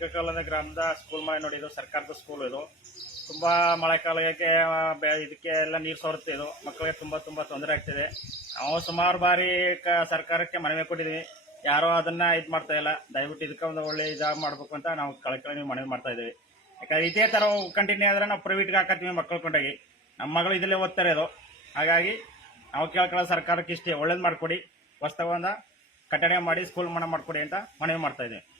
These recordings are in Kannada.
ಚಿಕ್ಕಕಾಲದ ಗ್ರಾಮದ ಸ್ಕೂಲ್ ಮಾಡಿ ನೋಡಿ ಸರ್ಕಾರದ ಸ್ಕೂಲ್ ಇದು. ತುಂಬ ಮಳೆಕಾಲಕ್ಕೆ ಕಾಲಕ್ಕೆ ಬೆ- ಇದಕ್ಕೆ ಎಲ್ಲ ನೀರು ಸೋರುತ್ತೆ ಇದು. ಮಕ್ಕಳಿಗೆ ತುಂಬ ತುಂಬ ತೊಂದರೆ ಆಗ್ತಿದೆ. ನಾವು ಸುಮಾರು ಬಾರಿ ಕ, ಸರ್ಕಾರಕ್ಕೆ ಮನವಿ ಕೊಟ್ಟಿದ್ದೀವಿ ಯಾರೋ ಅದನ್ನ ಇದು ಮಾಡ್ತಾ ಇಲ್ಲ. ದಯವಿಟ್ಟು ಇದಕ್ಕೆ ಒಂದು ಒಳ್ಳೆ ಇದಾಗ ಮಾಡಬೇಕು ಅಂತ ನಾವು ಕಳಕಳಿ ಮನವಿ ಮಾಡ್ತಾ ಇದ್ದೀವಿ. ಯಾಕಂದ್ರೆ ಇದೇ ಥರ ಕಂಟಿನ್ಯೂ ಆದ್ರೆ ನಾವು ಪ್ರೈವೇಟ್ಗೆ ಹಾಕತ್ತೀವಿ ಮಕ್ಕಳು ಕೊಂಡೋಗಿ. ನಮ್ಮ ಮಗಳು ಇದರಲ್ಲೇ ಓದ್ತಾರೆ ಇದು. ಹಾಗಾಗಿ ನಾವು ಕೇಳ್ಕೊಳ್ಳೋ ಸರ್ಕಾರಕ್ಕೆ ಇಷ್ಟೇ. ಒಳ್ಳೇದು ಮಾಡಿಕೊಡಿ. ಹೊಸ್ತಾಗ ಕಟ್ಟಡ ಮಾಡಿ ಸ್ಕೂಲ್ ಮನೆ ಮಾಡಿಕೊಡಿ ಅಂತ ಮನವಿ ಮಾಡ್ತಾ ಇದ್ದೀವಿ.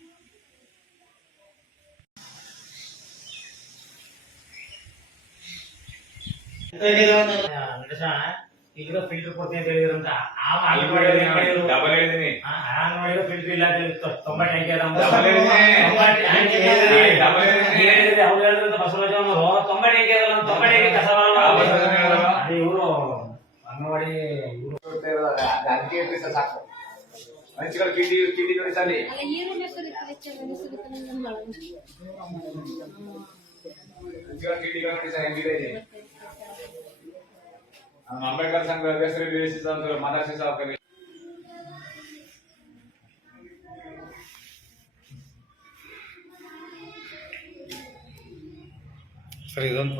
ಈಗ ಫಿಲ್ಟರ್ ಕೊಡ್ತೀನಿ ಅಂತ ಹೇಳಿದ್ರಂತ? ಡಬಲ್ ಹೇಳಿದೀನಿ ಆ ಅಂಗನವಾಡಿಯಲ್ಲಿ ಫಿಲ್ಟರ್ ಇಲ್ಲ. ತೊಂಬತ್ತು ಟ್ಯಾಂಕಿ ಹೇಳಿದೀನಿ. ತೊಂಬತ್ತು ಟ್ಯಾಂಕಿ ಹೇಳಿದ್ರಿ. ಅವ್ರು ಹೇಳಿದ್ರಂತ ಬಸವರಾಜ ಅವರು ತೊಂಬತ್ತು ಟ್ಯಾಂಕಿ ತೊಂಬತ್ತು ಟ್ಯಾಂಕಿ ಕಸ? ಅದೇ ಇವ್ರು ಅಂಗನವಾಡಿ ಸಾಕು ಹಂಚಿಗಳು ಕಿಂಡಿ ಕಿಂಡಿ ನಮ್ಮ ಹಂಚಿಗಳ ಕಿಂಡಿಗಳು ಹೆಂಗಿದೆ ಇದೆ ನಮ್ಮ ಅಂಬೇಡ್ಕರ್ ಸಂಘ ಹೆಸರು ಬೇಸಿಸ್ ಅಂತ ಮಾತಾಡ್ಸಿ ಸಾಕು ಸರ್ ಇದೊಂದು